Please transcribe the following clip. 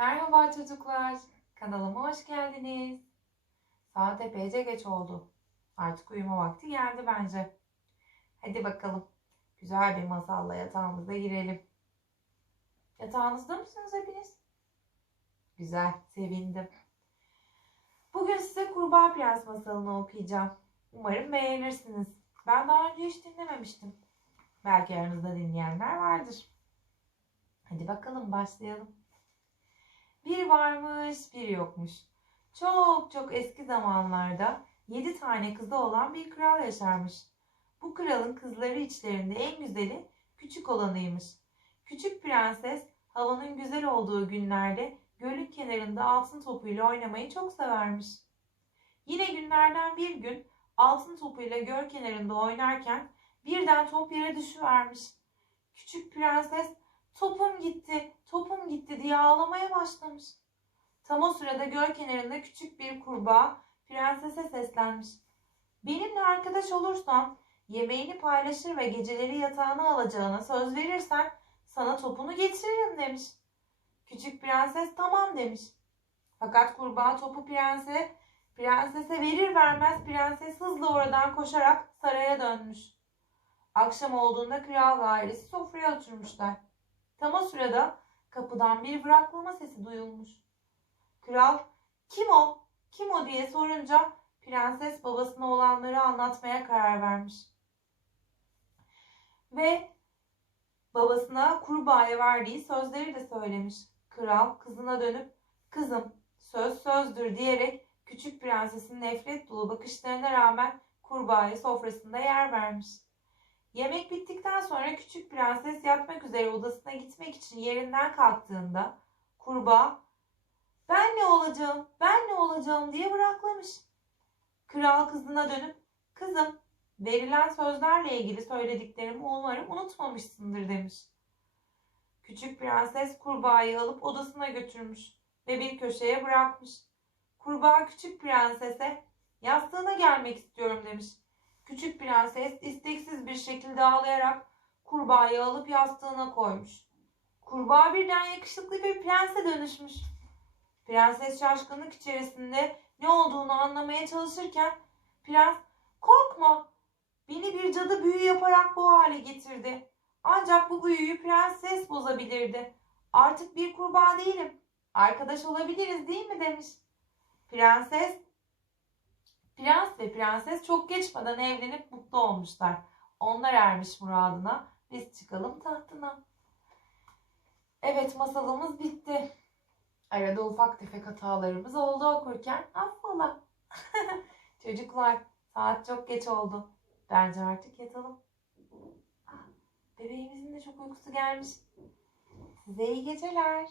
Merhaba çocuklar. Kanalıma hoş geldiniz. Saat epeyce geç oldu. Artık uyuma vakti geldi bence. Hadi bakalım. Güzel bir masalla yatağımıza girelim. Yatağınızda mısınız hepiniz? Güzel, sevindim. Bugün size Kurbağa Prens masalını okuyacağım. Umarım beğenirsiniz. Ben daha önce hiç dinlememiştim. Belki aranızda dinleyenler vardır. Hadi bakalım başlayalım. Bir varmış, bir yokmuş. Çok çok eski zamanlarda yedi tane kızı olan bir kral yaşarmış. Bu kralın kızları içlerinde en güzeli küçük olanıymış. Küçük prenses havanın güzel olduğu günlerde gölün kenarında altın topuyla oynamayı çok severmiş. Yine günlerden bir gün altın topuyla göl kenarında oynarken birden top yere düşüvermiş. Küçük prenses topum gitti, topum gitti diye ağlamaya başlamış. Tam o sırada göl kenarında küçük bir kurbağa prensese seslenmiş. Benimle arkadaş olursan, yemeğini paylaşır ve geceleri yatağına alacağına söz verirsen sana topunu getiririm demiş. Küçük prenses tamam demiş. Fakat kurbağa topu prense, prensese verir vermez prenses hızla oradan koşarak saraya dönmüş. Akşam olduğunda kral ve ailesi sofraya oturmuşlar. Tam o sırada kapıdan bir bıraklama sesi duyulmuş. Kral kim o kim o diye sorunca prenses babasına olanları anlatmaya karar vermiş. Ve babasına kurbağaya verdiği sözleri de söylemiş. Kral kızına dönüp kızım söz sözdür diyerek küçük prensesin nefret dolu bakışlarına rağmen kurbağaya sofrasında yer vermiş. Yemek bittikten sonra küçük prenses yatmak üzere odasına gitmek için yerinden kalktığında kurbağa ben ne olacağım, ben ne olacağım diye bıraklamış. Kral kızına dönüp kızım verilen sözlerle ilgili söylediklerimi umarım unutmamışsındır demiş. Küçük prenses kurbağayı alıp odasına götürmüş ve bir köşeye bırakmış. Kurbağa küçük prensese yastığına gelmek istiyorum demiş. Küçük prenses isteksiz bir şekilde ağlayarak kurbağayı alıp yastığına koymuş. Kurbağa birden yakışıklı bir prense dönüşmüş. Prenses şaşkınlık içerisinde ne olduğunu anlamaya çalışırken prens korkma beni bir cadı büyü yaparak bu hale getirdi. Ancak bu büyüyü prenses bozabilirdi. Artık bir kurbağa değilim. Arkadaş olabiliriz değil mi demiş. Prenses Prens ve prenses çok geçmeden evlenip mutlu olmuşlar. Onlar ermiş muradına. Biz çıkalım tahtına. Evet masalımız bitti. Arada ufak tefek hatalarımız oldu okurken. Affola. Çocuklar saat çok geç oldu. Bence artık yatalım. Bebeğimizin de çok uykusu gelmiş. Size iyi geceler.